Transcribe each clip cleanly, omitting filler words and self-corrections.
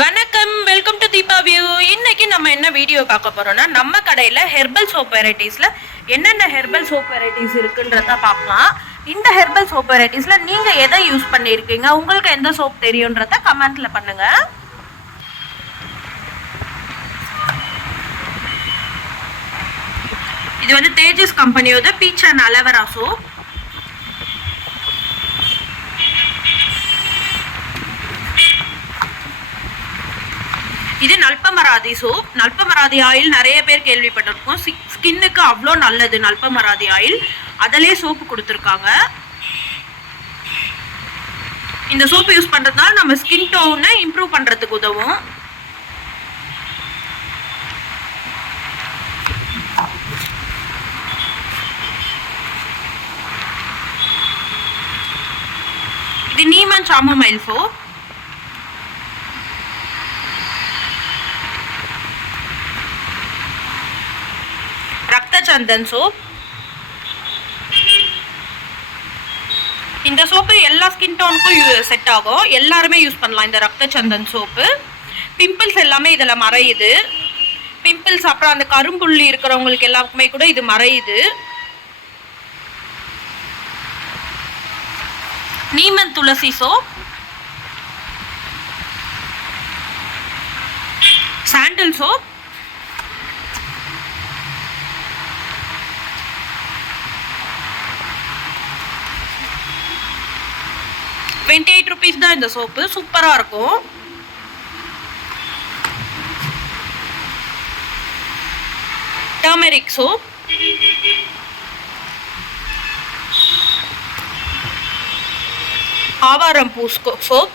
வணக்கம், welcome to Deepa view. இன்னைக்கு நம்ம என்ன வீடியோ பார்க்க போறோம்னா, நம்ம கடையில் ஹெர்பல் சோப் வெரைட்டிஸில் என்னென்ன ஹெர்பல் சோப் வெரைட்டிஸ் இருக்குன்றத பார்க்கலாம். இந்த ஹெர்பல் சோப் வெரைட்டிஸில் நீங்கள் எதை யூஸ் பண்ணியிருக்கீங்க, உங்களுக்கு எந்த சோப் தெரியுன்றத கமெண்ட்டில் பண்ணுங்கள். இது வந்து தேஜஸ் கம்பெனியோட பீச் அண்ட் அலோவேரா சோப். இது நல்பமராதி சோப். நல்பமராதி ஆயில் நிறைய பேர் கேள்விப்பட்டிருக்கோம். ஸ்கின்னுக்கு அவ்வளோ நல்லது நல்பமராதி ஆயில். அதிலே சோப்பு கொடுத்துருக்காங்க. இந்த சோப்பு யூஸ் பண்ணுறதுனால நம்ம ஸ்கின் டோனை இம்ப்ரூவ் பண்ணுறதுக்கு உதவும். இது நீமன் சாமமைல் சோப். ரக்த சந்தன் சோப். இந்த சோப்பு எல்லா ஸ்கின் டோனுக்கும் செட் ஆகும். எல்லாருமே யூஸ் பண்ணலாம் இந்த ரக்த சந்தன் சோப்பு. பிம்பிள்ஸ் எல்லாமே இதில் மறையுது. பிம்பிள்ஸ் அப்புறம் அந்த கரும்புள்ளி இருக்கிறவங்களுக்கு எல்லாருக்குமே கூட இது மறையுது. நீமன் துளசி சோப். Sandal soap. ₹28 தான் இந்த சோப்பு. சூப்பரா இருக்கும். Turmeric soap. ஆவாரம் பூ சோப்.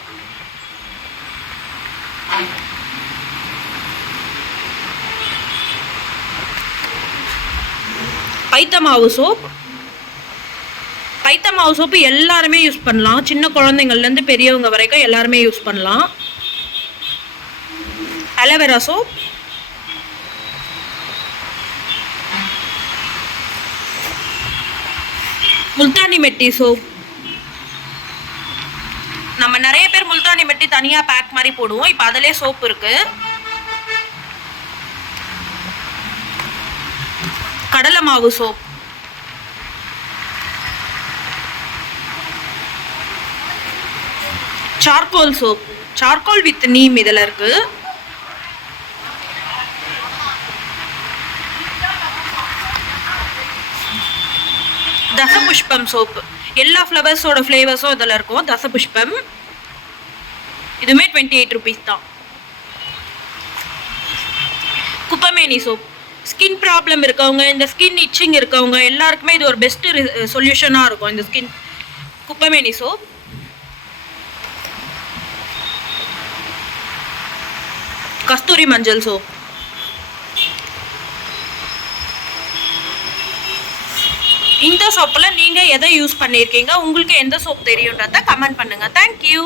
பைத்தமாவு சோப். பைத்தமாவு சோப்பு எல்லாருமே யூஸ் பண்ணலாம். சின்ன குழந்தைங்கள்லேருந்து பெரியவங்க வரைக்கும் எல்லாருமே யூஸ் பண்ணலாம். Aloe vera soap. முல்தானி மெட்டி சோப். நம்ம நிறைய பேர் முல்தானி மெட்டி தனியாக பேக் மாதிரி போடுவோம். இப்போ அதிலே சோப் இருக்கு. கடலை மாவு soap. Charcoal soap. Charcoal with neem இதில் இருக்கு. தசபுஷ்பம் சோப். எல்லா ஃப்ளவர்ஸோட ஃப்ளேவர்ஸும் இதில் இருக்கும். தசபுஷ்பம் இதுவுமே ₹28 தான். குப்பமேனி சோப். ஸ்கின் ப்ராப்ளம் இருக்கவங்க, இந்த ஸ்கின் இச்சிங் இருக்கவங்க எல்லாருக்குமே இது ஒரு பெஸ்ட் சொல்யூஷனாக இருக்கும் இந்த ஸ்கின் குப்பமேனி சோப். கஸ்தூரி மஞ்சள் சோப். இந்த சோப்பில் நீங்கள் எதை யூஸ் பண்ணியிருக்கீங்க, உங்களுக்கு எந்த சோப் தெரியுன்றத கமெண்ட் பண்ணுங்கள். தேங்க்யூ.